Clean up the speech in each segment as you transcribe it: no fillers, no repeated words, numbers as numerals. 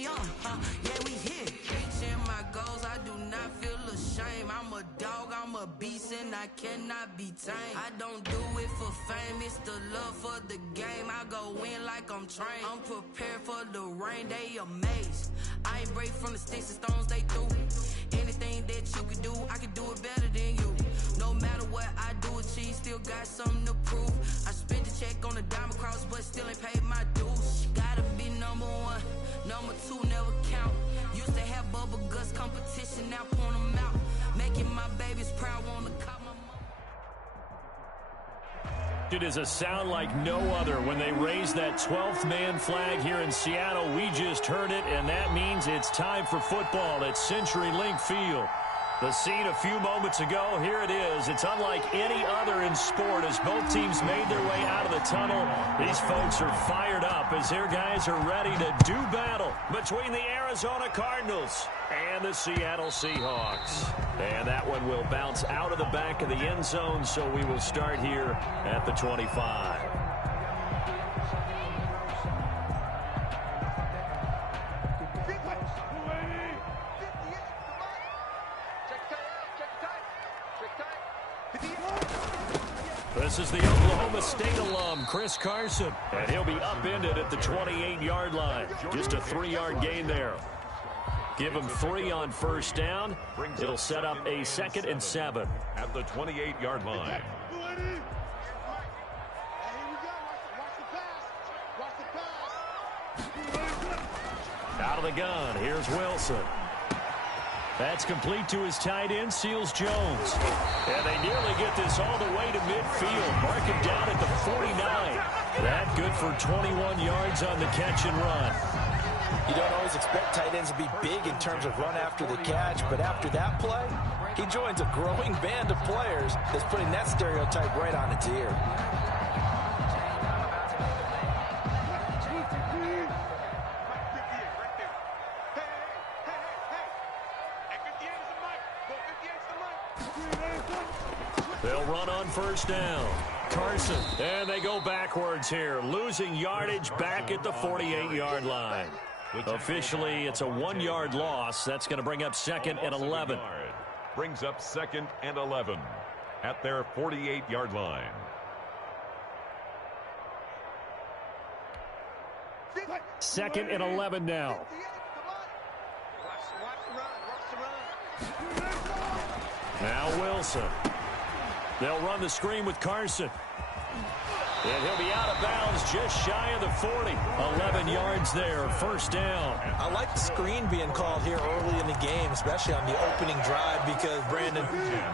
we on, yeah, we here. Reaching my goals, I do not feel ashamed. I'm a dog, I'm a beast, and I cannot be tamed. I don't do it for fame, it's the love for the game. I go in like I'm trained. I'm prepared for the rain, they amazed. I ain't break from the sticks and stones they threw. Anything that you can do, I can do it better than you. No matter what I do achieve, still got something to prove. I spent the check on the diamond cross, but still ain't paid my dues. Gotta be number one, number two never count. Used to have bubble guts competition, now point them out. Making my babies proud, wanna call my mom. It is a sound like no other when they raise that 12th man flag here in Seattle. We just heard it, and that means it's time for football at CenturyLink Field. The scene a few moments ago, here it is. It's unlike any other in sport as both teams made their way out of the tunnel. These folks are fired up as their guys are ready to do battle between the Arizona Cardinals and the Seattle Seahawks. And that one will bounce out of the back of the end zone, so we will start here at the 25. This is the Oklahoma State alum, Chris Carson, and he'll be upended at the 28-yard line. Just a 3-yard gain there. Give him 3 on first down. It'll set up a 2nd and 7. At the 28-yard line. Out of the gun, here's Wilson. That's complete to his tight end, Seals Jones. And they nearly get this all the way to midfield. Mark him down at the 49. That good for 21 yards on the catch and run. You don't always expect tight ends to be big in terms of run after the catch, but after that play, he joins a growing band of players that's putting that stereotype right on its ear. They'll run on first down. Carson, and they go backwards here, losing yardage back at the 48-yard line. Officially, it's a 1-yard loss. That's going to bring up 2nd and 11. Brings up 2nd and 11 at their 48-yard line. Second and 11 now. Now Wilson. They'll run the screen with Carson. And he'll be out of bounds just shy of the 40. 11 yards there, first down. I like the screen being called here early in the game, especially on the opening drive, because, Brandon,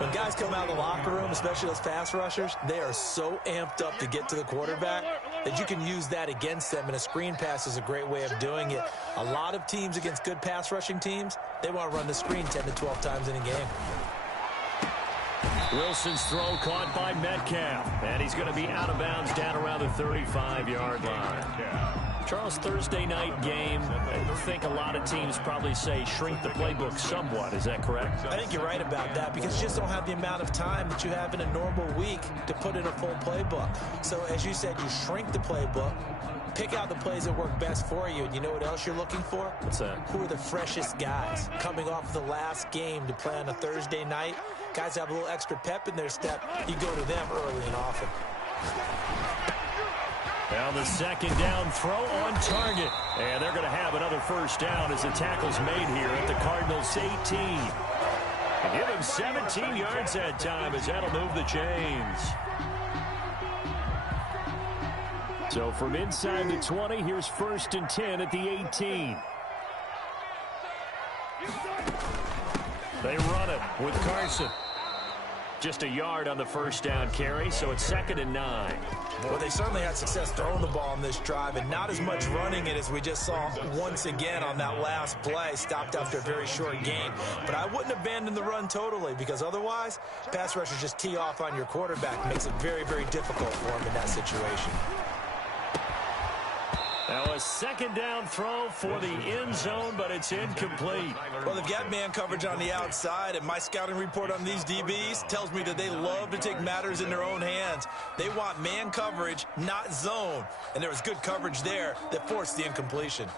when guys come out of the locker room, especially those pass rushers, they are so amped up to get to the quarterback that you can use that against them, and a screen pass is a great way of doing it. A lot of teams against good pass rushing teams, they want to run the screen 10 to 12 times in a game. Wilson's throw caught by Metcalf, and he's going to be out of bounds down around the 35-yard line. Charles, Thursday night game, I think a lot of teams probably say shrink the playbook somewhat. Is that correct? I think you're right about that, because you just don't have the amount of time that you have in a normal week to put in a full playbook. So as you said, you shrink the playbook, pick out the plays that work best for you, and you know what else you're looking for? What's that? Who are the freshest guys coming off the last game to play on a Thursday night? Guys have a little extra pep in their step. You go to them early and often. Now the second down throw on target. And they're going to have another first down as the tackle's made here at the Cardinals 18. And give him 17 yards that time as that'll move the chains. So from inside the 20, here's 1st and 10 at the 18. They run it with Carson. Just a yard on the first down carry, so it's 2nd and 9. Well, they certainly had success throwing the ball on this drive, and not as much running it as we just saw once again on that last play. Stopped after a very short gain. But I wouldn't abandon the run totally, because otherwise, pass rushers just tee off on your quarterback. Makes it very, very difficult for him in that situation. Now a second down throw for the end zone, but it's incomplete. Well, they've got man coverage on the outside, and my scouting report on these DBs tells me that they love to take matters in their own hands. They want man coverage, not zone. And there was good coverage there that forced the incompletion.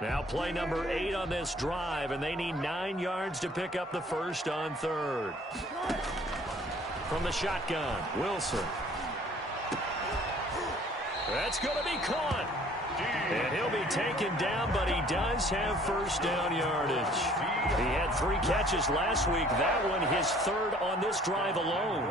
Now play number 8 on this drive, and they need 9 yards to pick up the first on third. From the shotgun, Wilson. That's going to be caught. And he'll be taken down, but he does have first down yardage. He had 3 catches last week. That one his 3rd on this drive alone.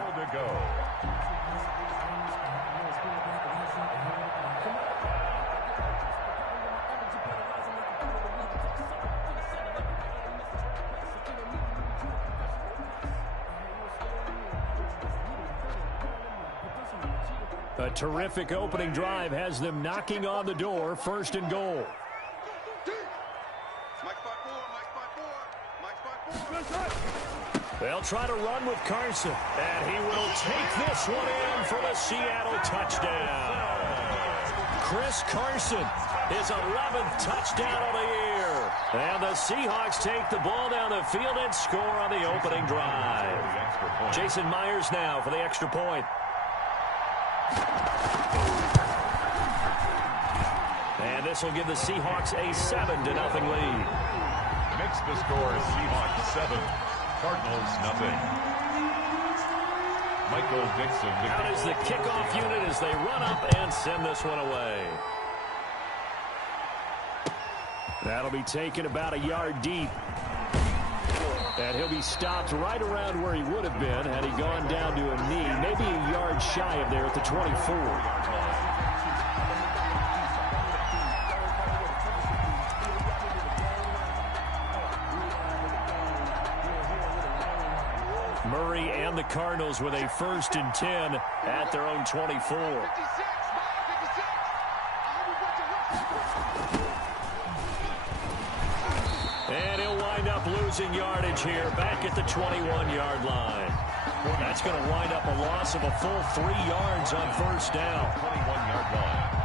A terrific opening drive has them knocking on the door, 1st and goal. They'll try to run with Carson, and he will take this one in for the Seattle touchdown. Chris Carson, his 11th touchdown of the year. And the Seahawks take the ball down the field and score on the opening drive. Jason Myers now for the extra point. And this will give the Seahawks a 7-0 lead. Makes the score Seahawks 7, Cardinals 0. Michael Dixon. Out is the kickoff unit as they run up and send this one away. That'll be taken about a yard deep. And he'll be stopped right around where he would have been had he gone down to a knee, maybe a yard shy of there at the 24. Murray and the Cardinals with a 1st and 10 at their own 24. And he'll wind up losing yardage here back at the 21-yard line. That's going to wind up a loss of a full 3 yards on 1st down. 21-yard line.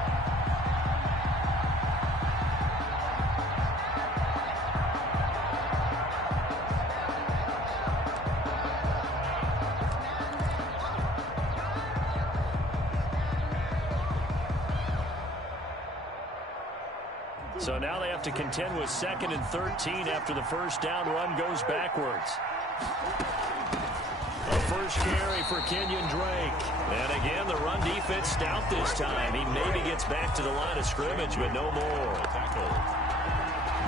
So now they have to contend with 2nd and 13 after the 1st down run goes backwards. A first carry for Kenyon Drake. And again, the run defense stout this time. He maybe gets back to the line of scrimmage, but no more.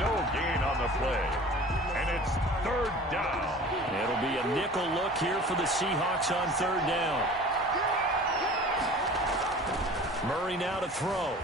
No gain on the play. And it's 3rd down. It'll be a nickel look here for the Seahawks on 3rd down. Murray now to throw.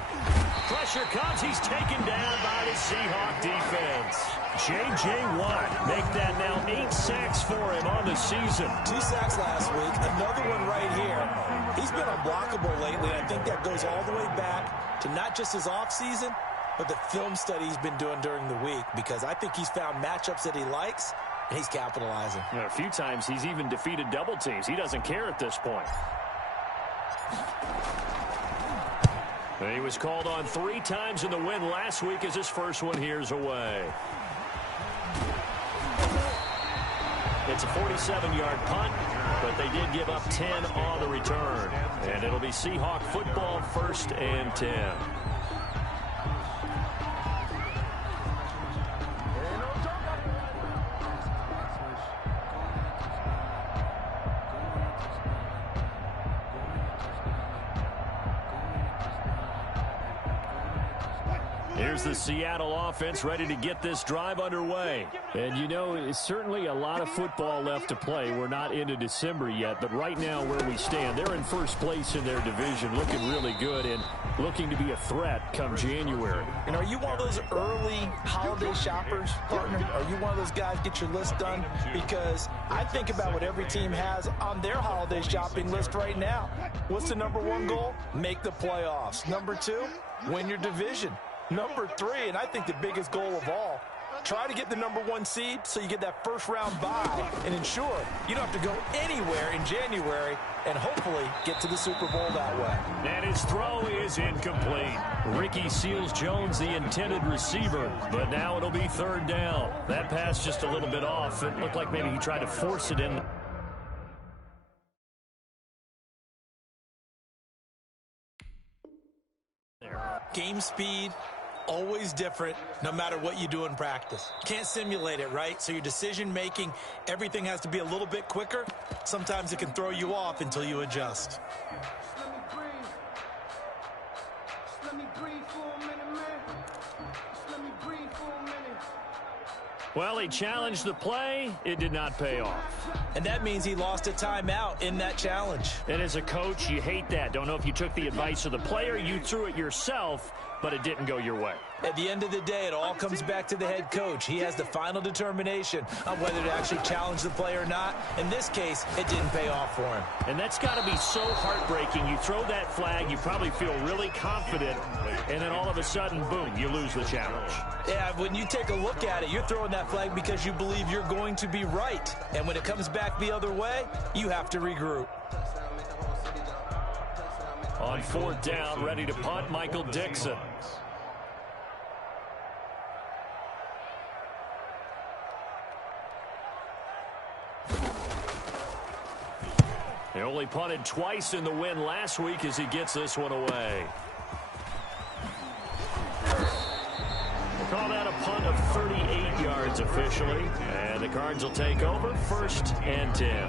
Pressure comes. He's taken down by the Seahawk defense. J.J. Watt make that now 8 sacks for him on the season. 2 sacks last week. Another one right here. He's been unblockable lately. I think that goes all the way back to not just his offseason, but the film study he's been doing during the week, because I think he's found matchups that he likes, and he's capitalizing. You know, a few times he's even defeated double teams. He doesn't care at this point. He was called on 3 times in the win last week as his first one here's away. It's a 47-yard punt, but they did give up 10 on the return. And it'll be Seahawk football, 1st and 10. Here's the Seattle offense ready to get this drive underway. And, you know, it's certainly a lot of football left to play. We're not into December yet, but right now where we stand, they're in 1st place in their division, looking really good and looking to be a threat come January. And are you one of those early holiday shoppers, partner? Are you one of those guys get your list done? Because I think about what every team has on their holiday shopping list right now. What's the #1 goal? Make the playoffs. #2, win your division. #3, and I think the biggest goal of all, try to get the #1 seed so you get that 1st round bye and ensure you don't have to go anywhere in January and hopefully get to the Super Bowl that way. And his throw is incomplete. Ricky Seals-Jones, the intended receiver, but now it'll be 3rd down. That pass just a little bit off. It looked like maybe he tried to force it in. Game speed, always different no matter what you do in practice. Can't simulate it, right? So your decision-making, everything has to be a little bit quicker. Sometimes it can throw you off until you adjust. Well, he challenged the play. It did not pay off. And that means he lost a timeout in that challenge. And as a coach, you hate that. Don't know if you took the advice of the player, you threw it yourself, but it didn't go your way. At the end of the day, it all comes back to the head coach. He has the final determination on whether to actually challenge the play or not. In this case, it didn't pay off for him. And that's got to be so heartbreaking. You throw that flag, you probably feel really confident, and then all of a sudden, boom, you lose the challenge. Yeah, when you take a look at it, you're throwing that flag because you believe you're going to be right. And when it comes back the other way, you have to regroup. On 4th down, ready to punt, Michael Dixon. He only punted twice in the win last week as he gets this one away. We'll call that a punt of 38 yards officially. And the Cards will take over 1st and 10.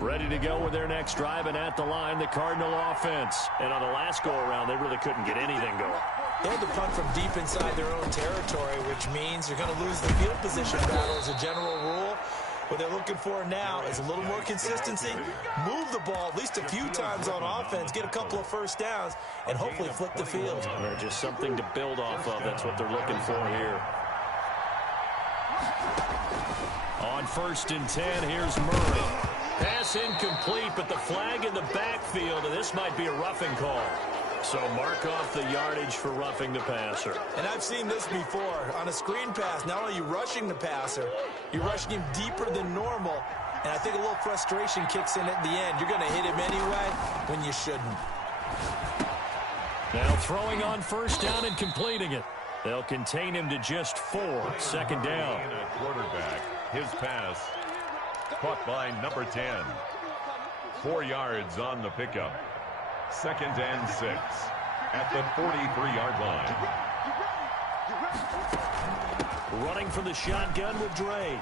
Ready to go with their next drive, and at the line, the Cardinal offense. And on the last go-around, they really couldn't get anything going. They had to punt from deep inside their own territory, which means you're going to lose the field position battle as a general rule. What they're looking for now is a little more consistency, move the ball at least a few times on offense, get a couple of first downs, and hopefully flip the field. Just something to build off of. That's what they're looking for here. On 1st and 10, here's Murray. Pass incomplete, but the flag in the backfield, and this might be a roughing call. So mark off the yardage for roughing the passer. And I've seen this before. On a screen pass, not only are you rushing the passer, you're rushing him deeper than normal. And I think a little frustration kicks in at the end. You're going to hit him anyway when you shouldn't. Now throwing on 1st down and completing it. They'll contain him to just 4. 2nd down. Quarterback, his pass caught by number 10. 4 yards on the pickup. 2nd and 6 at the 43-yard line. Running from the shotgun with Drake.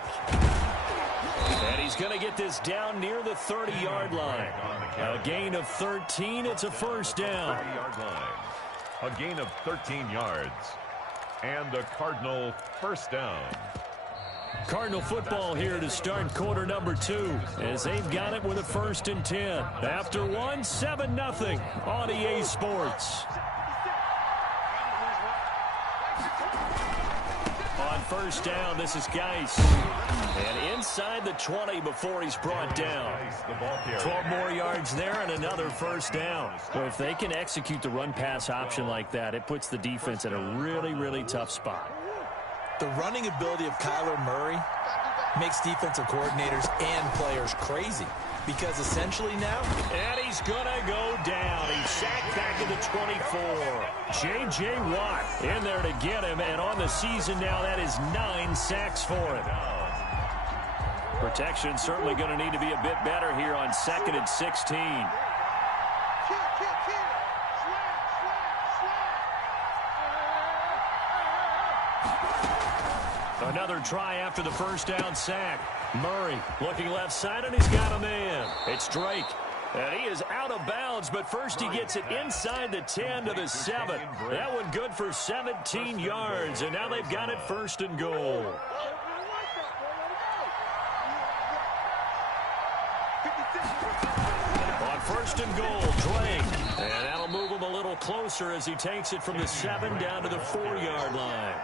And he's going to get this down near the 30-yard line. A gain of 13. It's a 1st down. 30-yard line. A gain of 13 yards. And a Cardinal 1st down. Cardinal football here to start quarter number 2 as they've got it with a 1st and 10. After 1, 7-0 on EA Sports. On 1st down, this is Geis. And inside the 20 before he's brought down. 12 more yards there and another 1st down. Well, if they can execute the run-pass option like that, it puts the defense in a really, really tough spot. The running ability of Kyler Murray makes defensive coordinators and players crazy because essentially now... And he's going to go down. He's sacked back at the 24. J.J. Watt in there to get him, and on the season now, that is 9 sacks for him. Protection certainly going to need to be a bit better here on 2nd and 16. Another try after the 1st down sack. Murray looking left side, and he's got a man. It's Drake. And he is out of bounds, but first he gets it inside the 10 to the 7. That one good for 17 yards, and now they've got it 1st and goal. On 1st and goal, Drake. And that'll move him a little closer as he takes it from the 7 down to the 4-yard line.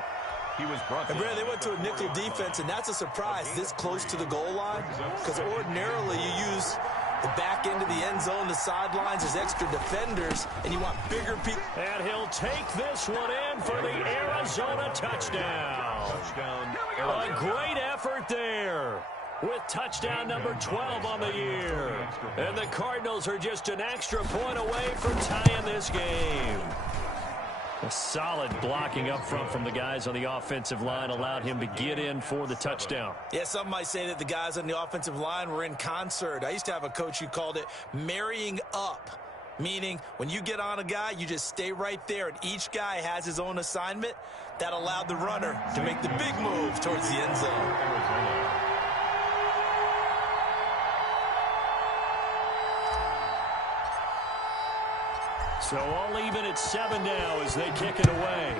He was brought and Brad, they went to a nickel defense, and that's a surprise this close to the goal line because ordinarily you use the back end of the end zone, the sidelines as extra defenders, and you want bigger people. And he'll take this one in for the Arizona touchdown. A great effort there with touchdown number 12 on the year. And the Cardinals are just an extra point away from tying this game. A solid blocking up front from the guys on the offensive line allowed him to get in for the touchdown. Yeah, some might say that the guys on the offensive line were in concert. I used to have a coach who called it marrying up, meaning when you get on a guy, you just stay right there, and each guy has his own assignment. That allowed the runner to make the big move towards the end zone. So all even at 7 now as they kick it away.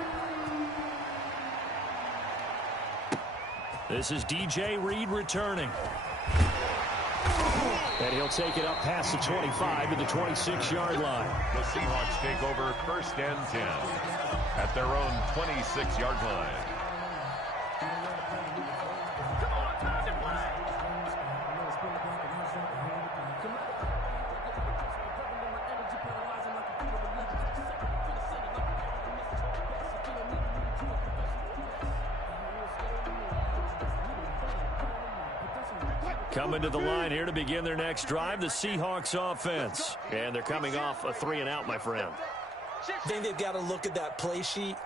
This is DJ Reed returning. And he'll take it up past the 25 to the 26-yard line. The Seahawks take over 1st and 10 at their own 26-yard line. Coming to the line here to begin their next drive, the Seahawks offense. And thee coming off a 3-and-out, my friend. I think they've got to look at that play sheet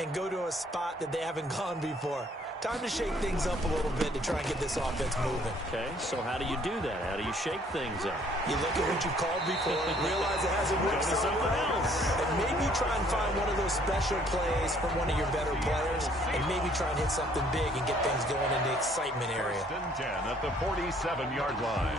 and go to a spot that they haven't gone before. Time to shake things up a little bit to try and get this offense moving. Okay, so how do you do that? How do you shake things up? You look at what you've called before, realize it hasn't worked somewhere else, and maybe try and find one of those special plays from one of your better players, and maybe try and hit something big and get things going in the excitement area. 1st and 10 at the 47-yard line.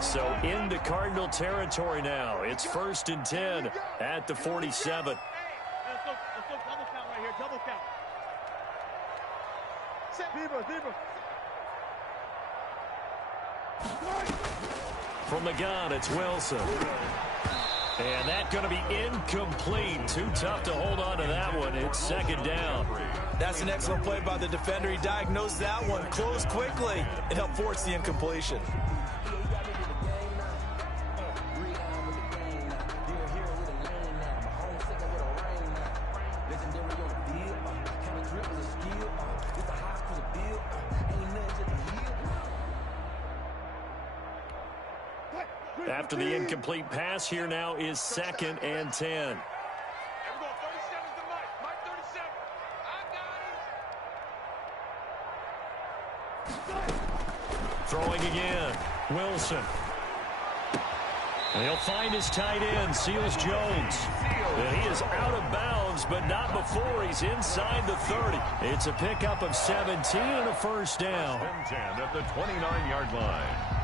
So into Cardinal territory now. It's 1st and 10 at the 47. Double count. Deeper. From the gun, it's Wilson. And that's going to be incomplete. Too tough to hold on to that one. It's 2nd down. That's an excellent play by the defender. He diagnosed that one, closed quickly, and helped force the incompletion. After the incomplete pass, here now is 2nd and 10. Throwing again, Wilson. And he'll find his tight end, Seals Jones. And he is out of bounds, but not before he's inside the 30. It's a pickup of 17 and a 1st down. 10 at the 29-yard line.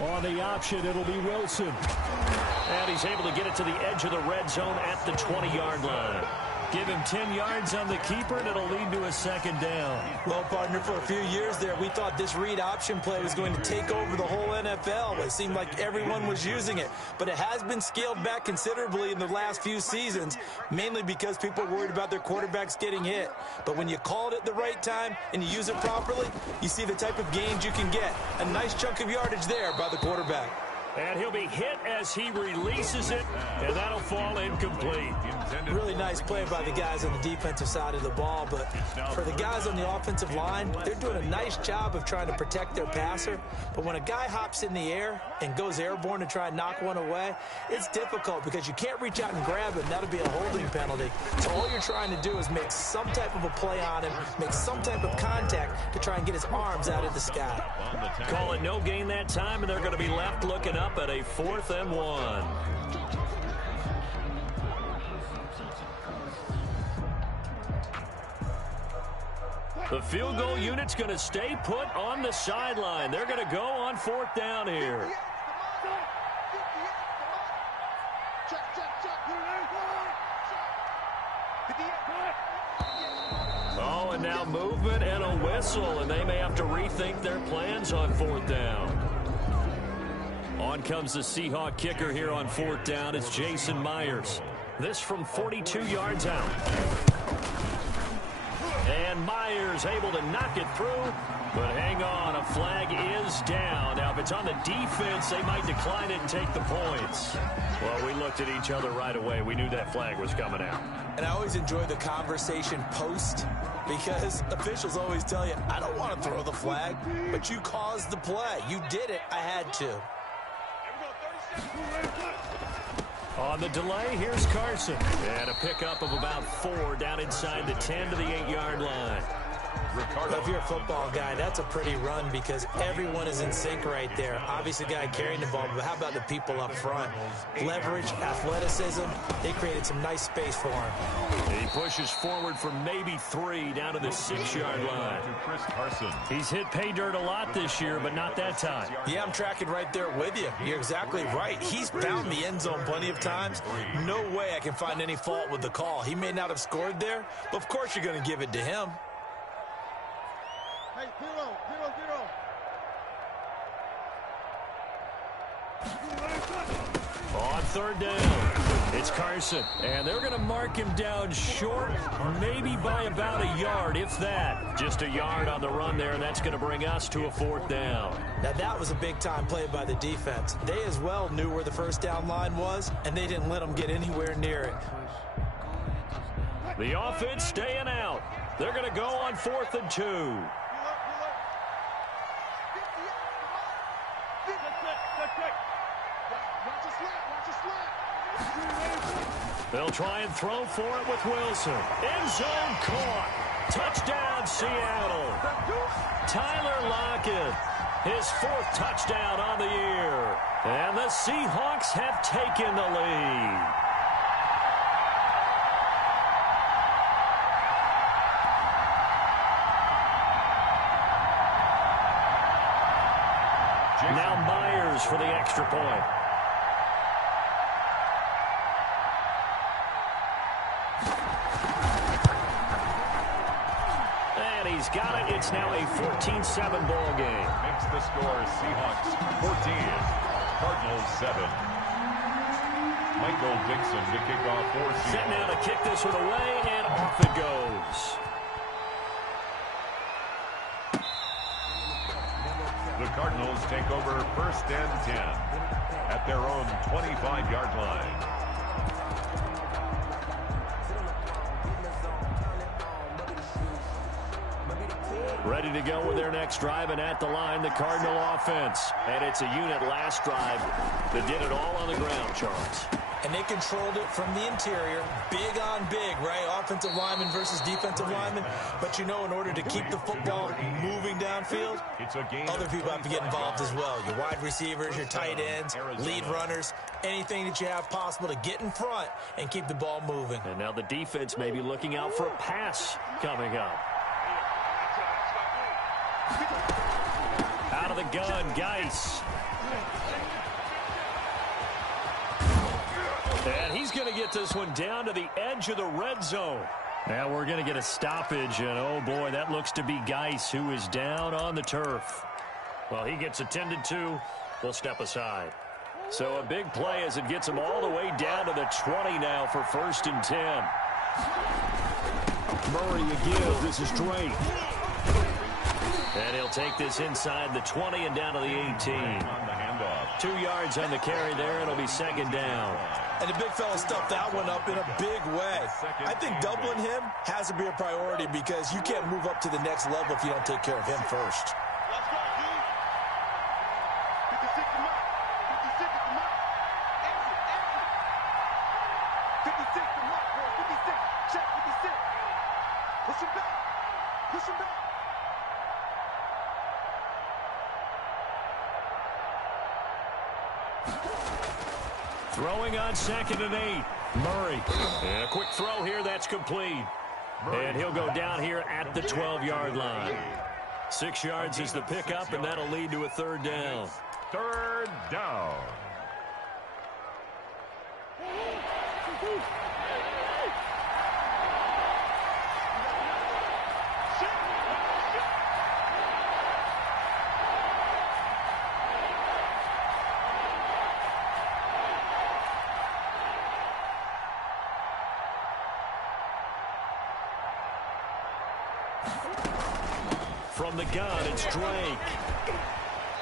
On the option, it'll be Wilson. And he's able to get it to the edge of the red zone at the 20-yard line. Give him 10 yards on the keeper, and it'll lead to a 2nd down. Well, partner, for a few years there, we thought this read option play was going to take over the whole NFL. It seemed like everyone was using it. But it has been scaled back considerably in the last few seasons, mainly because people are worried about their quarterbacks getting hit. But when you call it at the right time and you use it properly, you see the type of gains you can get. A nice chunk of yardage there by the quarterback. And he'll be hit as he releases it, and that'll fall incomplete. Really nice play by the guys on the defensive side of the ball, but for the guys on the offensive line, they're doing a nice job of trying to protect their passer. But when a guy hops in the air and goes airborne to try and knock one away, it's difficult because you can't reach out and grab him. That'll be a holding penalty. So all you're trying to do is make some type of a play on him, make some type of contact to try and get his arms out of the sky. Call it no gain that time, and they're going to be left looking up at a 4th and 1. The field goal unit's going to stay put on the sideline. They're going to go on 4th down here. Oh, and now movement and a whistle, and they may have to rethink their plans on 4th down. On comes the Seahawk kicker here on 4th down. It's Jason Myers. This from 42 yards out. And and Myers able to knock it through. But hang on, a flag is down. Now, if it's on the defense, they might decline it and take the points. Well, we looked at each other right away. We knew that flag was coming out. And I always enjoy the conversation post because officials always tell you, I don't want to throw the flag, but you caused the play. You did it. I had to. On the delay, here's Carson. And a pickup of about 4 down inside the 10 to the 8-yard line. If you're a football guy, that's a pretty run because everyone is in sync right there. Obviously, the guy carrying the ball, but how about the people up front? Leverage, athleticism, they created some nice space for him. He pushes forward for maybe 3 down to the 6-yard line. He's hit pay dirt a lot this year, but not that time. Yeah, I'm tracking right there with you. You're exactly right. He's found the end zone plenty of times. No way I can find any fault with the call. He may not have scored there, but of course you're going to give it to him. Hey, zero. On 3rd down, it's Carson. And they're going to mark him down short, maybe by about a yard, if that. Just a yard on the run there, and that's going to bring us to a 4th down. Now, that was a big-time play by the defense. They as well knew where the first down line was, and they didn't let them get anywhere near it. The offense staying out. They're going to go on 4th and 2. They'll try and throw for it with Wilson. End zone caught. Touchdown, Seattle. Tyler Lockett, his 4th touchdown on the year. And the Seahawks have taken the lead. Now Myers for the extra point. He's got it. It's now a 14-7 ball game. Makes the score Seahawks 14, Cardinals 7. Michael Dixon to kick off for Seattle. Set now to kick this one away, and off it goes. The Cardinals take over 1st and 10 at their own 25-yard line. Ready to go with their next drive, and at the line, the Cardinal offense. And it's a unit last drive that did it all on the ground, Charles. And they controlled it from the interior, big on big, right? Offensive lineman versus defensive lineman. But, you know, in order to keep the football moving downfield, other people have to get involved as well. Your wide receivers, your tight ends, lead runners, anything that you have possible to get in front and keep the ball moving. And now the defense may be looking out for a pass coming up. Out of the gun, Geis. And he's going to get this one down to the edge of the red zone. Now we're going to get a stoppage, and oh boy, that looks to be Geis, who is down on the turf. Well, he gets attended to. We'll step aside. So a big play as it gets him all the way down to the 20 now for 1st and 10. Murray again. This is Drake. And he'll take this inside the 20 and down to the 18. 2 yards on the carry there. It'll be 2nd down. And the big fella stuffed that one up in a big way. I think doubling him has to be a priority because you can't move up to the next level if you don't take care of him first. Throwing on 2nd and 8. Murray. And a quick throw here. That's complete. And he'll go down here at the 12-yard line. 6 yards is the pickup, and that'll lead to a 3rd down. 3rd down. from the gun. It's Drake.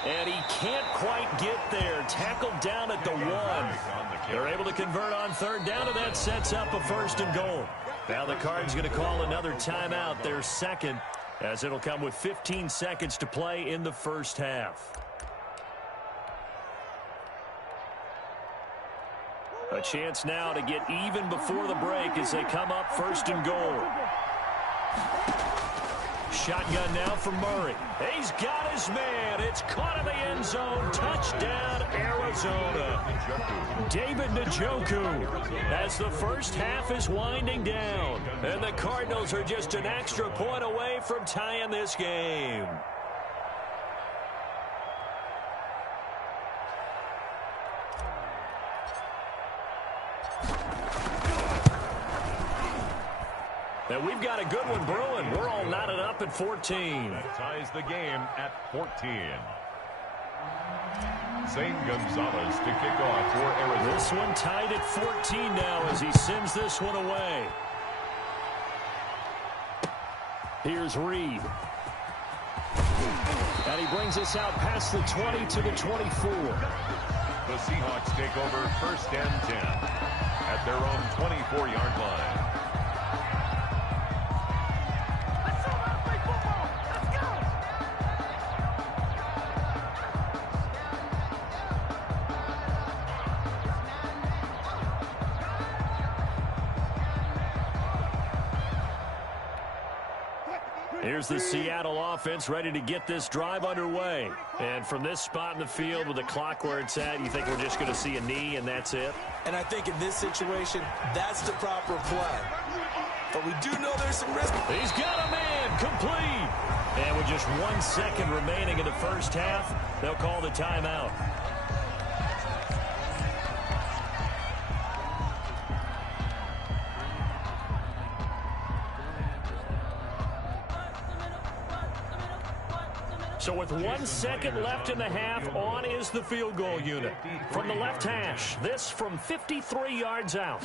And he can't quite get there. Tackled down at the 1. They're able to convert on third down, and that sets up a 1st and goal. Now the Cards going to call another timeout, their second, as it'll come with 15 seconds to play in the first half. A chance now to get even before the break as they come up 1st and goal. Shotgun now for Murray. He's got his man. It's caught in the end zone. Touchdown, Arizona. David Njoku as the first half is winding down. And the Cardinals are just an extra point away from tying this game. And we've got a good one brewing. We're all knotted up at 14. That ties the game at 14. Zane Gonzalez to kick off for Arizona. This one tied at 14 now as he sends this one away. Here's Reed. And he brings us out past the 20 to the 24. The Seahawks take over 1st and 10 at their own 24-yard line. Here's the Seattle offense ready to get this drive underway. And from this spot in the field with the clock where it's at, you think we're just going to see a knee and that's it? And I think in this situation, that's the proper play. But we do know there's some risk. He's got a man, complete. And with just 1 second remaining in the first half, they'll call the timeout. So with 1 second left in the half, on is the field goal unit. From the left hash, this from 53 yards out.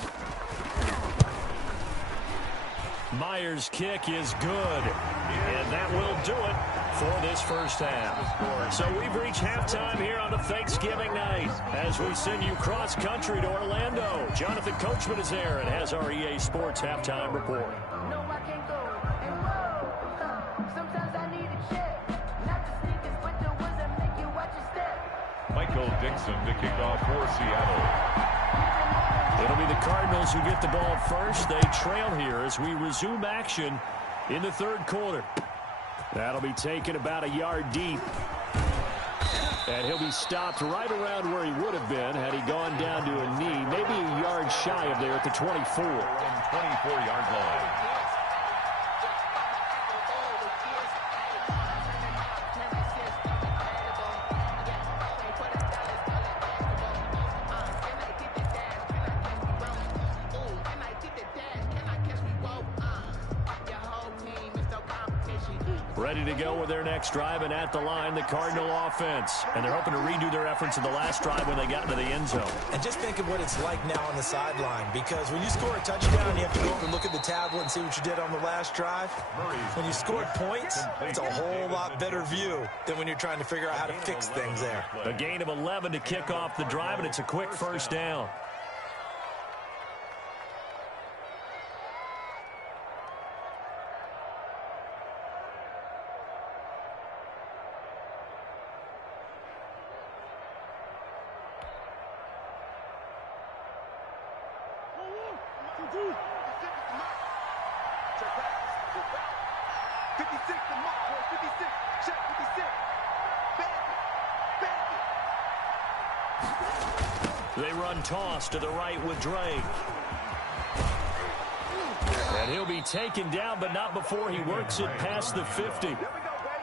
Myers' kick is good. And that will do it for this first half. So we've reached halftime here on a Thanksgiving night as we send you cross-country to Orlando. Jonathan Coachman is there and has our EA Sports halftime report. No, I can't go. And whoa, sometimes I need a check. Michael Dixon to kick off for Seattle. It'll be the Cardinals who get the ball first. They trail here as we resume action in the third quarter. That'll be taken about a yard deep. And he'll be stopped right around where he would have been had he gone down to a knee, maybe a yard shy of there at the 24. 24-yard line. Ready to go with their next drive, and at the line, the Cardinal offense. And they're hoping to redo their efforts in the last drive when they got into the end zone. And just think of what it's like now on the sideline, because when you score a touchdown, you have to go up and look at the tablet and see what you did on the last drive. When you scored points, it's a whole lot better view than when you're trying to figure out how to fix things there. A gain of 11 to kick off the drive, and it's a quick first down. They run toss to the right with Drake. And he'll be taken down, but not before he works it past the 50.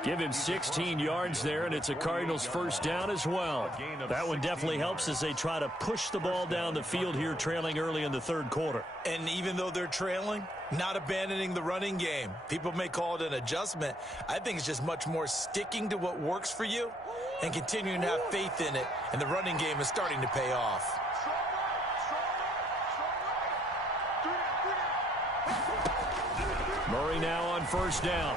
Give him 16 yards there, and it's a Cardinals first down as well. That one definitely helps as they try to push the ball down the field here, trailing early in the third quarter. And even though they're trailing, not abandoning the running game. People may call it an adjustment. I think it's just much more sticking to what works for you and continuing to have faith in it, and the running game is starting to pay off. Murray now on first down.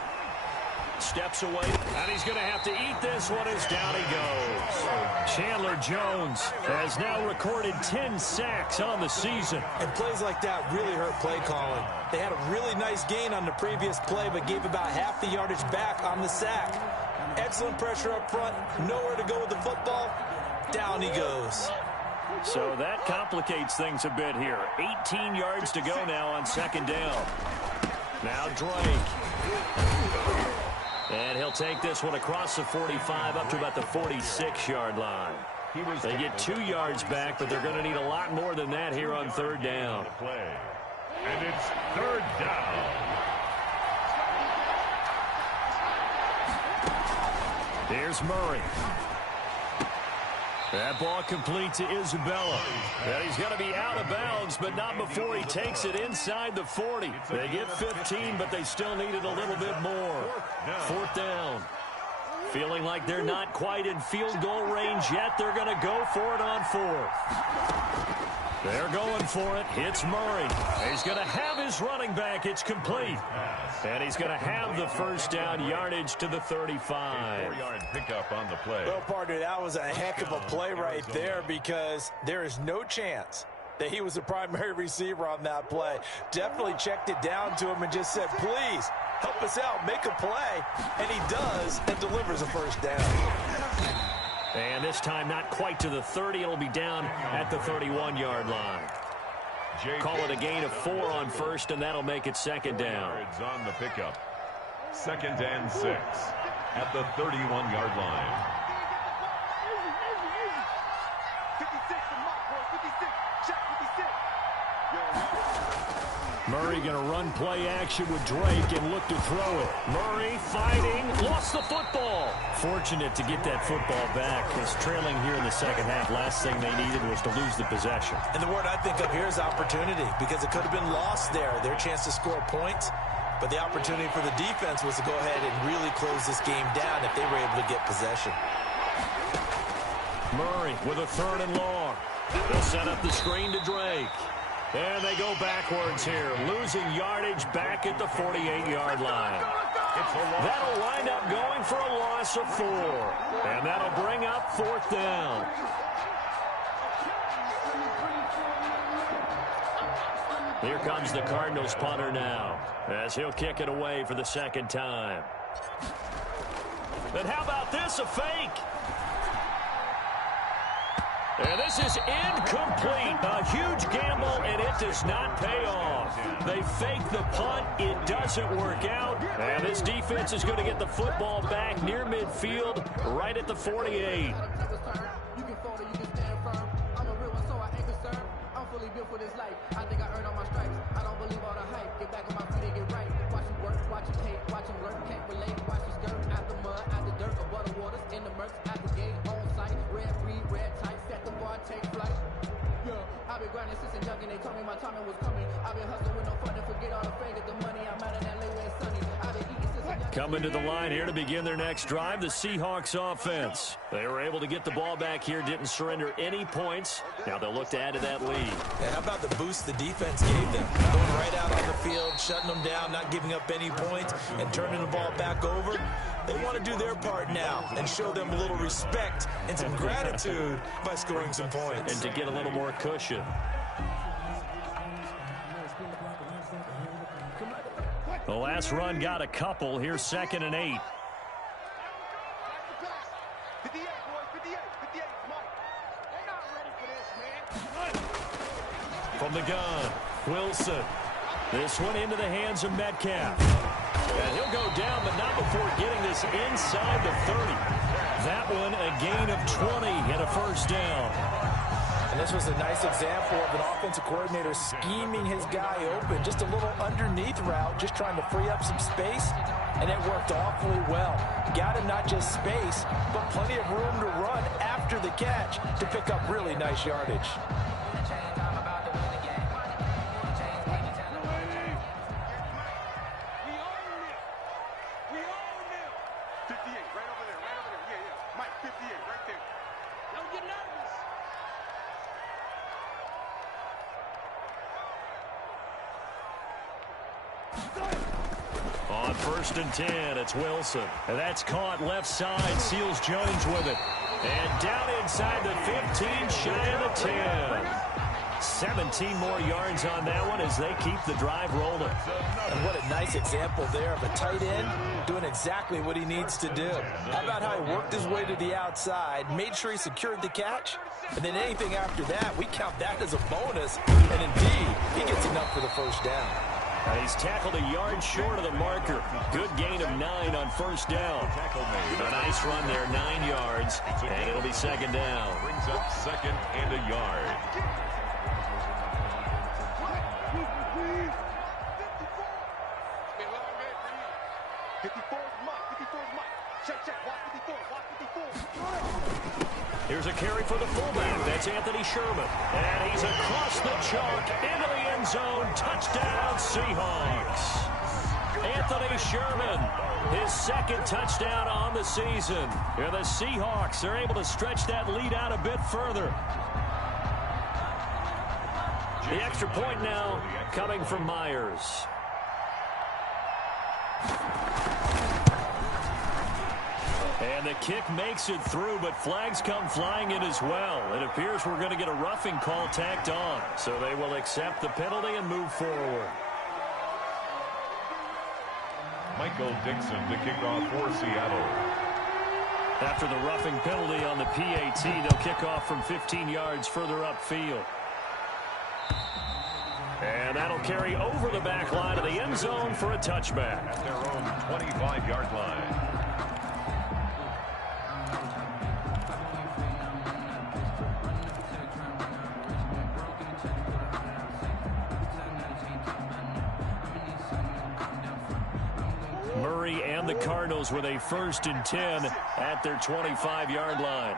steps away. And he's going to have to eat this one as down he goes. Chandler Jones has now recorded 10 sacks on the season. And plays like that really hurt play calling. They had a really nice gain on the previous play, but gave about half the yardage back on the sack. Excellent pressure up front. Nowhere to go with the football. Down he goes. So that complicates things a bit here. 18 yards to go now on second down. Now Drake. And he'll take this one across the 45 up to about the 46-yard line. They get 2 yards back, but they're going to need a lot more than that here on third down. And it's third down. Here's Murray. That ball complete to Isabella. And he's going to be out of bounds, but not before he takes it inside the 40. They get 15, but they still needed a little bit more. Fourth down. Feeling like they're not quite in field goal range yet. They're going to go for it on fourth. They're going for it. It's Murray. He's going to have his running back. It's complete. And he's going to have the first down yardage to the 35. 4-yard pickup on the play. Well, partner, that was a heck of a play right there because there is no chance that he was the primary receiver on that play. Definitely checked it down to him and just said, please, help us out, make a play. And he does and delivers a first down. And this time not quite to the 30. It'll be down at the 31-yard line. Call it a gain of 4 on first, and that'll make it second down. On the pickup. Second and 6 at the 31-yard line. Murray going to run play action with Drake and look to throw it. Murray fighting, lost the football. Fortunate to get that football back. Because trailing here in the second half, last thing they needed was to lose the possession. And the word I think of here is opportunity, because it could have been lost there. Their chance to score points. But the opportunity for the defense was to go ahead and really close this game down if they were able to get possession. Murray with a third and long. They'll set up the screen to Drake. And they go backwards here, losing yardage back at the 48-yard line. That'll wind up going for a loss of 4. And that'll bring up fourth down. Here comes the Cardinals punter now, as he'll kick it away for the second time. And how about this, a fake? And this is incomplete. A huge gamble, and it does not pay off. They fake the punt. It doesn't work out. And this defense is going to get the football back near midfield, right at the 48. You can fold it, you can stand firm. I'm a real one, so I ain't concerned. I'm fully built for this life. I think I earned all my stripes. I don't believe all the hype. Get back on my feet and get right. Watch him work, watch him hate, watch him work. Can't relate, watch his skirt. Out the mud, out the dirt, above the waters, in the murks, out the gate, on site. Red, free, red, tight, set the bar, take flight. Yeah, I've been grinding since a youngin'. They told me my timing was coming. I've been hustling with no fun to forget all the fame. Get the money, I'm out in LA where it's sunny. I've been eating since a youngin'. Coming to the line here to begin their next drive, the Seahawks offense. They were able to get the ball back here, didn't surrender any points. Now they'll look to add to that lead. And how about the boost the defense gave them? Going right out on the field, shutting them down, not giving up any points, and turning the ball back over. They want to do their part now and show them a little respect and some gratitude by scoring some points. And to get a little more cushion. The last run got a couple. Here's 2nd and 8. From the gun, Wilson. This one into the hands of Metcalf. And he'll go down, but not before getting this inside the 30. That one a gain of 20 and a first down. And this was a nice example of an offensive coordinator scheming his guy open. Just a little underneath route, just trying to free up some space, and it worked awfully well. Got him not just space, but plenty of room to run after the catch to pick up really nice yardage. On 1st and 10, it's Wilson. And that's caught left side. Seals Jones with it. And down inside the 15, shy of the 10. 17 more yards on that one as they keep the drive rolling. And what a nice example there of a tight end doing exactly what he needs to do. How about how he worked his way to the outside, made sure he secured the catch, and then anything after that, we count that as a bonus. And indeed, he gets enough for the first down. And he's tackled a yard short of the marker. Good gain of 9 on 1st down. A nice run there, 9 yards, and it'll be 2nd down. Brings up 2nd and a yard. Here's a carry for the fullback. That's Anthony Sherman. And he's across the chalk into the end zone. Touchdown, Seahawks. Anthony Sherman, his 2nd touchdown on the season. And the Seahawks are able to stretch that lead out a bit further. The extra point now coming from Myers. And the kick makes it through, but flags come flying in as well. It appears we're going to get a roughing call tacked on. So they will accept the penalty and move forward. Michael Dixon to kick off for Seattle. After the roughing penalty on the PAT, they'll kick off from 15 yards further upfield. And that'll carry over the back line of the end zone for a touchback. At their own 25-yard line. Murray and the Cardinals with a 1st and 10 at their 25-yard line.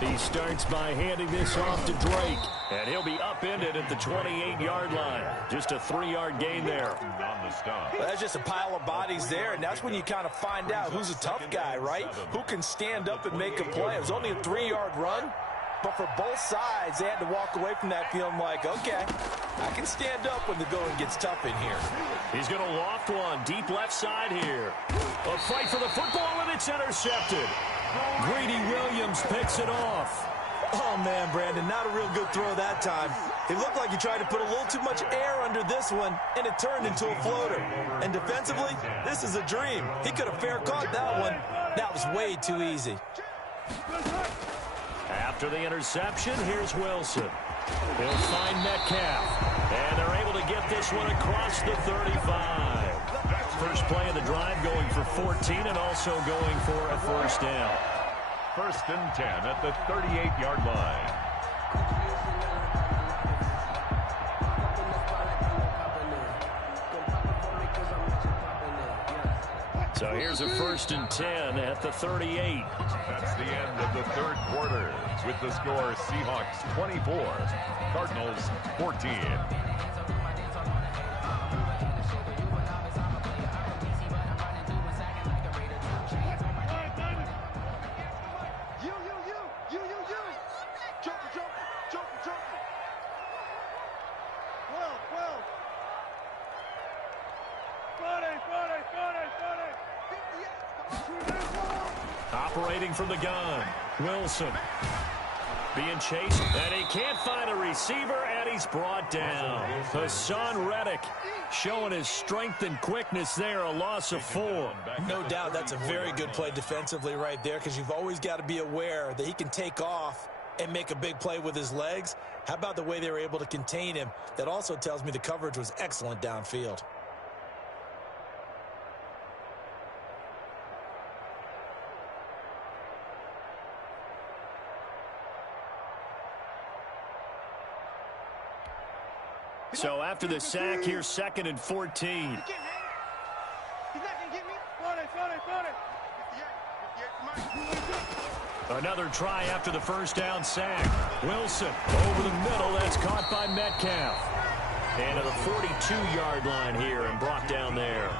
He starts by handing this off to Drake, and he'll be upended at the 28-yard line. Just a 3-yard gain there. Well, that's just a pile of bodies there, and that's when you kind of find out who's a tough guy, right? Who can stand up and make a play. It was only a 3-yard run, but for both sides, they had to walk away from that feeling like, okay, I can stand up when the going gets tough in here. He's going to loft one deep left side here. A fight for the football, and it's intercepted. Greedy Williams picks it off. Oh, man, Brandon, not a real good throw that time. It looked like he tried to put a little too much air under this one, and it turned into a floater. And defensively, this is a dream. He could have fair caught that one. That was way too easy. After the interception, here's Wilson. He'll find Metcalf, and they're able to get this one across the 35. First play of the drive going for 14 and also going for a 1st down. 1st and 10 at the 38-yard line. So here's a 1st and 10 at the 38. That's the end of the 3rd quarter. With the score, Seahawks 24, Cardinals 14. Operating from the gun, Wilson being chased, and he can't find a receiver, and he's brought down. Hassan Reddick showing his strength and quickness there, a loss of 4. No doubt that's a very good play defensively right there, because you've always got to be aware that he can take off and make a big play with his legs. How about the way they were able to contain him? That also tells me the coverage was excellent downfield. So after the sack, here's 2nd and 14. Another try after the 1st down sack. Wilson over the middle. That's caught by Metcalf. And to the 42-yard line here and brought down there.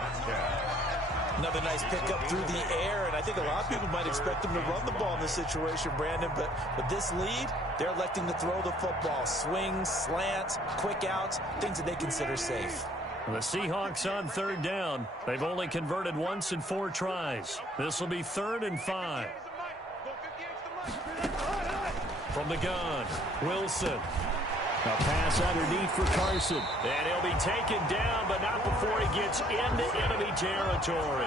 Another nice pickup through the air, and I think a lot of people might expect them to run the ball in this situation, Brandon, but with this lead, they're electing to throw the football. Swings, slants, quick outs, things that they consider safe. The Seahawks on third down. They've only converted once in 4 tries. This will be 3rd and 5. From the gun, Wilson. A pass underneath for Carson. And he'll be taken down, but not before he gets into enemy territory.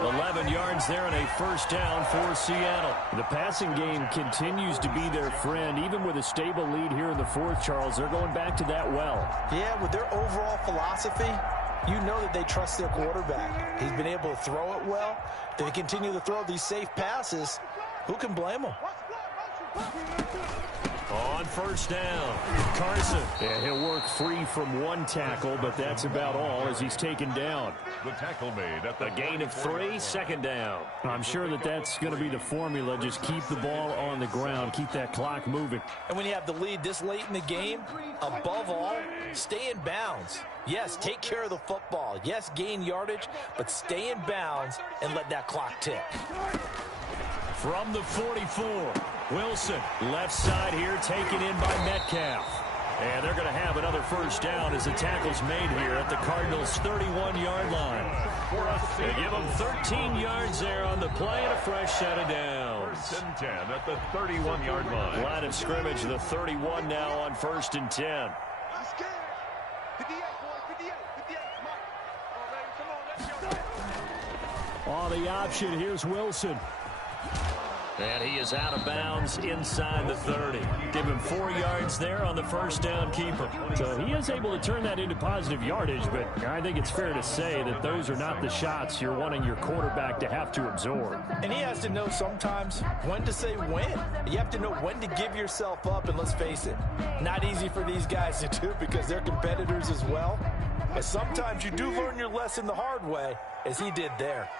11 yards there and a first down for Seattle. The passing game continues to be their friend. Even with a stable lead here in the 4th, Charles, they're going back to that well. Yeah, with their overall philosophy, you know that they trust their quarterback. He's been able to throw it well. They continue to throw these safe passes. Who can blame them? On first down, Carson. And he'll work free from 1 tackle, but that's about all as he's taken down. The tackle made at the gain of 3, 2nd down. I'm sure that that's going to be the formula. Just keep the ball on the ground. Keep that clock moving. And when you have the lead this late in the game, above all, stay in bounds. Yes, take care of the football. Yes, gain yardage, but stay in bounds and let that clock tick. From the 44, Wilson, left side here, taken in by Metcalf. And they're going to have another first down as the tackle's made here at the Cardinals' 31-yard line. They give them 13 yards there on the play and a fresh set of downs. 1st and 10 at the 31-yard line. Line of scrimmage, the 31 now on 1st and 10. On the option, here's Wilson. And he is out of bounds inside the 30. Give him 4 yards there on the first down keeper. So he is able to turn that into positive yardage, but I think it's fair to say that those are not the shots you're wanting your quarterback to have to absorb. And he has to know sometimes when to say when. You have to know when to give yourself up, and let's face it, not easy for these guys to do because they're competitors as well. But sometimes you do learn your lesson the hard way, as he did there.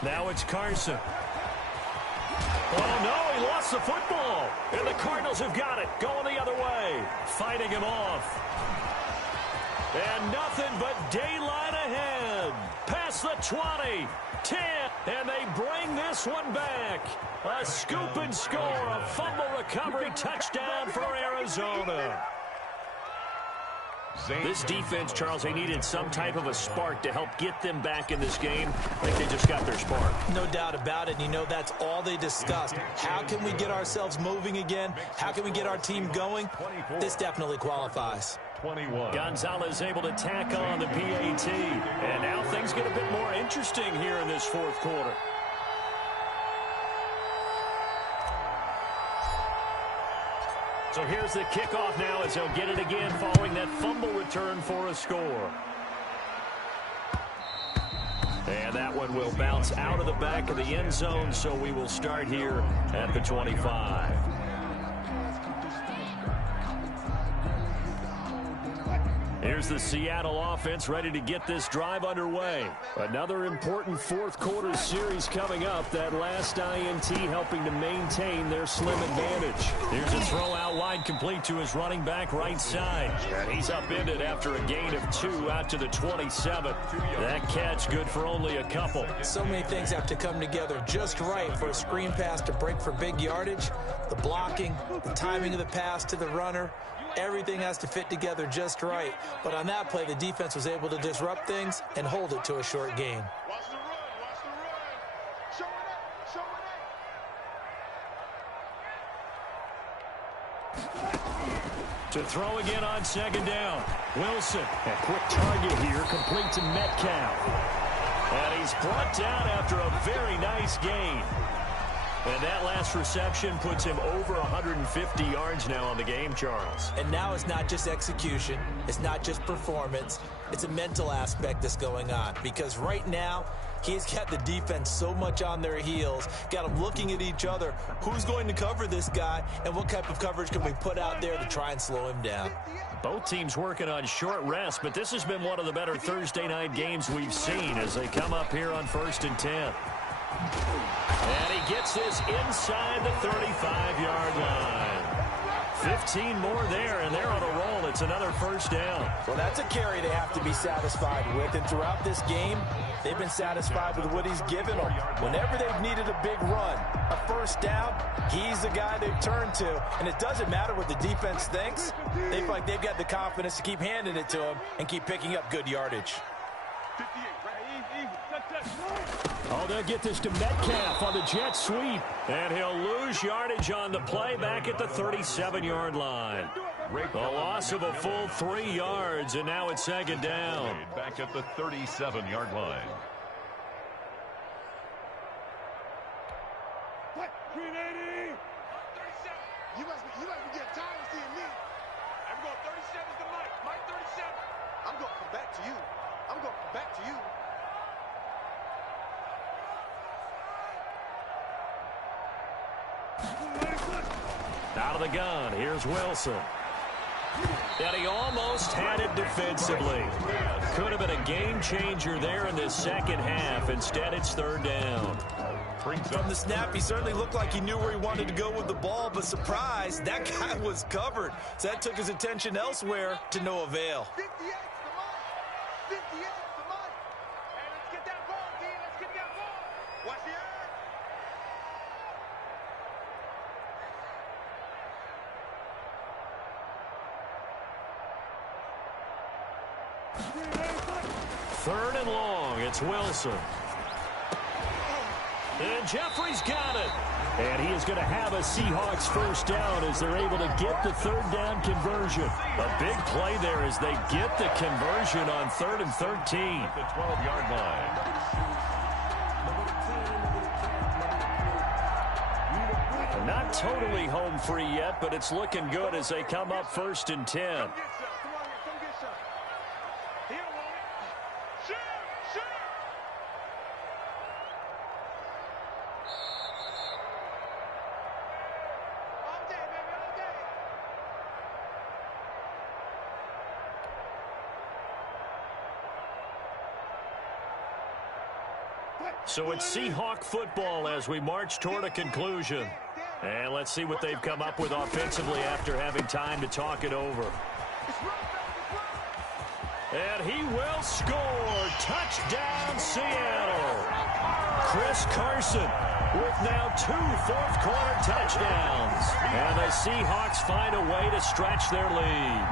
Now it's Carson. Oh, no, he lost the football. And the Cardinals have got it, going the other way, fighting him off. And nothing but daylight ahead. Past the 20, 10, and they bring this one back. A scoop and score, a fumble recovery touchdown for Arizona. This defense, Charles, they needed some type of a spark to help get them back in this game. I think they just got their spark. No doubt about it. You know, that's all they discussed. How can we get ourselves moving again? How can we get our team going? This definitely qualifies. 21. Gonzalez able to tack on the PAT. And now things get a bit more interesting here in this 4th quarter. So here's the kickoff now as they'll get it again following that fumble return for a score. And that one will bounce out of the back of the end zone, so we will start here at the 25. Here's the Seattle offense ready to get this drive underway. Another important 4th quarter series coming up. That last INT helping to maintain their slim advantage. Here's a throw out wide complete to his running back right side. And he's upended after a gain of 2 out to the 27. That catch good for only a couple. So many things have to come together just right for a screen pass to break for big yardage. The blocking, the timing of the pass to the runner. Everything has to fit together just right. But on that play, the defense was able to disrupt things and hold it to a short gain. Watch the run. Watch the run. Show it up. To throw again on 2nd down. Wilson, a quick target here, complete to Metcalf. And he's brought down after a very nice gain. And that last reception puts him over 150 yards now on the game, Charles. And now it's not just execution. It's not just performance. It's a mental aspect that's going on. Because right now, he's got the defense so much on their heels, got them looking at each other. Who's going to cover this guy, and what type of coverage can we put out there to try and slow him down? Both teams working on short rest, but this has been one of the better Thursday night games we've seen as they come up here on 1st and 10. And he gets this inside the 35-yard line. 15 more there, and they're on a roll. It's another first down. Well, that's a carry they have to be satisfied with. And throughout this game, they've been satisfied with what he's given them. Whenever they've needed a big run, a first down, he's the guy they've turned to. And it doesn't matter what the defense thinks. They feel like they've got the confidence to keep handing it to him and keep picking up good yardage. Oh, they'll get this to Metcalf on the jet sweep. And he'll lose yardage on the play back at the 37-yard line. A loss of a full 3 yards, and now it's second down. Back at the 37-yard line. What? 380. 37. You must be getting tired of seeing me. I'm going 37 is the mic. Mike 37. I'm going to come back to you. I'm going to come back to you. Out of the gun, here's Wilson. And he almost had it defensively. Could have been a game changer there in this second half. Instead, it's third down. From the snap, he certainly looked like he knew where he wanted to go with the ball, but surprise, that guy was covered. So that took his attention elsewhere to no avail. 58 to Mike. 58 to Mike. Hey, let's get that ball, D. Let's get that ball. Watch the eye. Third and long, it's Wilson. And Jeffrey's got it. And he is going to have a Seahawks first down as they're able to get the third down conversion. A big play there as they get the conversion on 3rd and 13. The 12-yard line. Not totally home free yet, but it's looking good as they come up 1st and 10. So it's Seahawk football as we march toward a conclusion. And let's see what they've come up with offensively after having time to talk it over. And he will score. Touchdown, Seattle. Chris Carson with now 2 fourth-quarter touchdowns. And the Seahawks find a way to stretch their lead.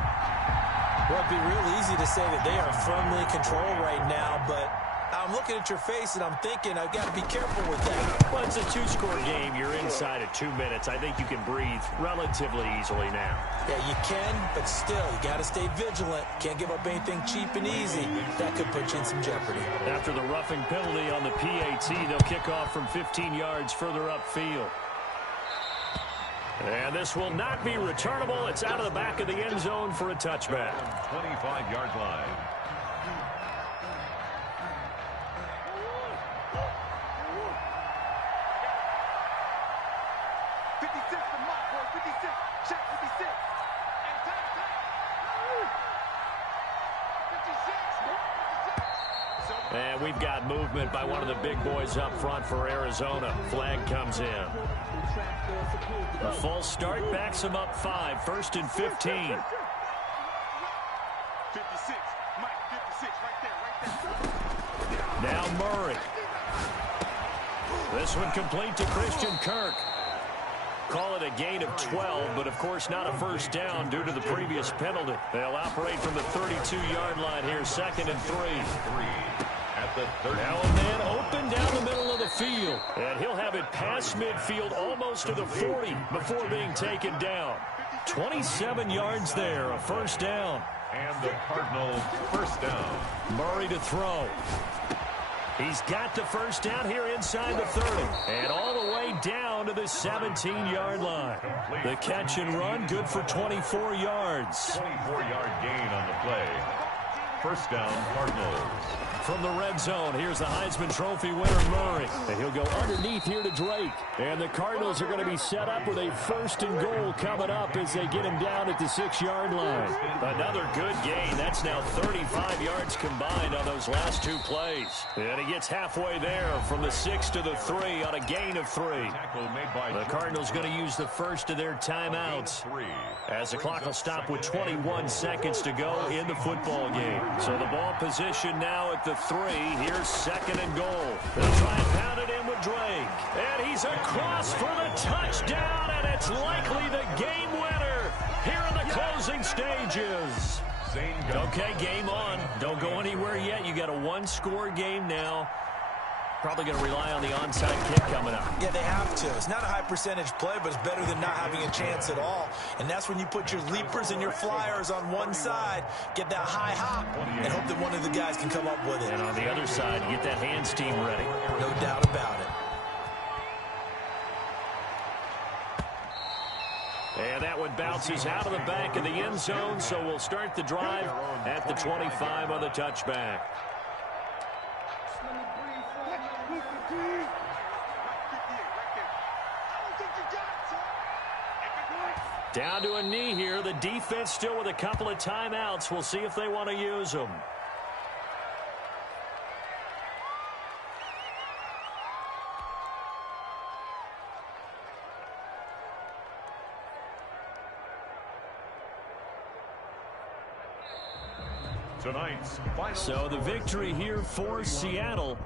Well, it'd be real easy to say that they are firmly in control right now, but I'm looking at your face and I'm thinking I've got to be careful with that. Well, it's a 2-score game. You're inside at 2 minutes. I think you can breathe relatively easily now. Yeah, you can, but still, you got to stay vigilant. Can't give up anything cheap and easy. That could put you in some jeopardy. After the roughing penalty on the PAT, they'll kick off from 15 yards further upfield. And this will not be returnable. It's out of the back of the end zone for a touchback. 25-yard line. And we've got movement by one of the big boys up front for Arizona. Flag comes in. A false start backs him up 5. 1st and 15. 56. Mike, 56, right there. Now Murray. This one complete to Christian Kirk. Call it a gain of 12, but of course not a first down due to the previous penalty. They'll operate from the 32-yard line here, 2nd and 3. At the 30. Now a man open down the middle of the field. And he'll have it past midfield almost to the 40 before being taken down. 27 yards there, a first down. And the Cardinals first down. Murray to throw. He's got the first down here inside the 30. And all the way down to the 17-yard line. The catch and run, good for 24 yards. 24-yard gain on the play. First down, Cardinals. From the red zone, here's the Heisman Trophy winner, Murray. And he'll go underneath here to Drake. And the Cardinals are going to be set up with a 1st and goal coming up as they get him down at the 6-yard line. Another good gain. That's now 35 yards combined on those those last two plays. And he gets halfway there from the 6 to the 3 on a gain of 3. The Cardinals going to use the first of their timeouts as the clock will stop with 21 seconds to go in the football game. So the ball position now at the 3. Here's 2nd and goal. They'll try and pound it in with Drake. And he's across for the touchdown, and it's likely the game winner here in the closing stages. Okay, game on. Don't go anywhere yet. You got a 1-score game now. Probably going to rely on the onside kick coming up. Yeah, they have to. It's not a high percentage play, but it's better than not having a chance at all. And that's when you put your leapers and your flyers on one side, get that high hop, and hope that one of the guys can come up with it. And on the other side, you get that hands team ready. No doubt about it. And that one bounces out of the back of the end zone, so we'll start the drive at the 25 on the touchback. Down to a knee here. The defense still with a couple of timeouts. We'll see if they want to use them. Tonight's final. So the victory here for Seattle.